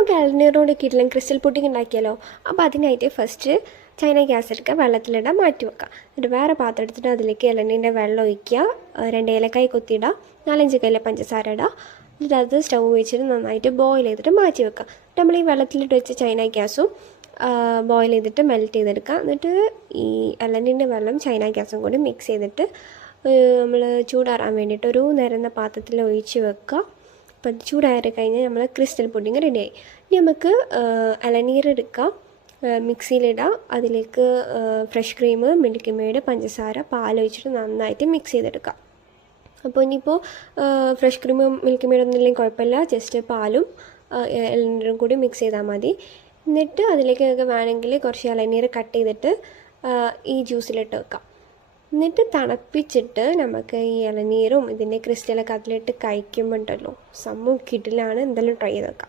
നമുക്ക് ഇളനീരോട് കിട്ടില്ല crystal pudding ഉണ്ടാക്കിയാലോ. അപ്പോൾ അതിനായിട്ട് ഫസ്റ്റ് ചൈന ഗ്യാസ് എടുക്കുക, വെള്ളത്തിലിടാൻ മാറ്റി വെക്കുക. എന്നിട്ട് വേറെ പാത്രം എടുത്തിട്ട് അതിലേക്ക് ഇളനീരിൻ്റെ വെള്ളം ഒഴിക്കുക, 2 ഏലക്കായ് കൊത്തിയിടുക, 4-5 കയ്യിലെ പഞ്ചസാര ഇടുക. എന്നിട്ട് അത് സ്റ്റൗ വെച്ചിട്ട് നന്നായിട്ട് ബോയിൽ ചെയ്തിട്ട് മാറ്റി വെക്കുക. എന്നിട്ട് നമ്മൾ ഈ വെള്ളത്തിലിട്ട് വെച്ച ചൈന ഗ്യാസും ബോയിൽ ചെയ്തിട്ട് മെൽറ്റ് ചെയ്തെടുക്കുക. എന്നിട്ട് ഈ ഇളനീരിൻ്റെ വെള്ളം ചൈന ഗ്യാസും കൂടി മിക്സ് ചെയ്തിട്ട് നമ്മൾ ചൂടാറാൻ വേണ്ടിയിട്ട് ഒരു നിരന്ന പാത്രത്തിൽ ഒഴിച്ച് വെക്കുക. അപ്പോൾ അത് ചൂടാറി കഴിഞ്ഞാൽ നമ്മൾ ക്രിസ്റ്റൽ പുഡിംഗ് റെഡിയായി. ഇനി നമുക്ക് ഇളനീർ എടുക്കാം, മിക്സിയിലിടുക, അതിലേക്ക് ഫ്രഷ് ക്രീം, മിൽക്ക് മെയ്ഡ്, പഞ്ചസാര, പാലൊഴിച്ചിട്ട് നന്നായിട്ട് മിക്സ് ചെയ്തെടുക്കുക. അപ്പോൾ ഇനിയിപ്പോൾ ഫ്രഷ് ക്രീമും മിൽക്ക് മെയ്ഡൊന്നും ഇല്ലെങ്കിൽ കുഴപ്പമില്ല, ജസ്റ്റ് പാലും ഇളനീരും കൂടി മിക്സ് ചെയ്താൽ മതി. എന്നിട്ട് അതിലേക്ക് നിങ്ങൾക്ക് വേണമെങ്കിൽ കുറച്ച് ഇളനീർ കട്ട് ചെയ്തിട്ട് ഈ ജ്യൂസിലിട്ട് വെക്കാം. എന്നിട്ട് തണുപ്പിച്ചിട്ട് നമുക്ക് ഈ ഇളനീരും ഇതിൻ്റെ ക്രിസ്റ്റലൊക്കെ അതിലിട്ട് കഴിക്കുമ്പോൾ ഉണ്ടല്ലോ, സംഭവം കിടിലാണ്. എന്തായാലും ട്രൈ ചെയ്ത് വെക്കാം.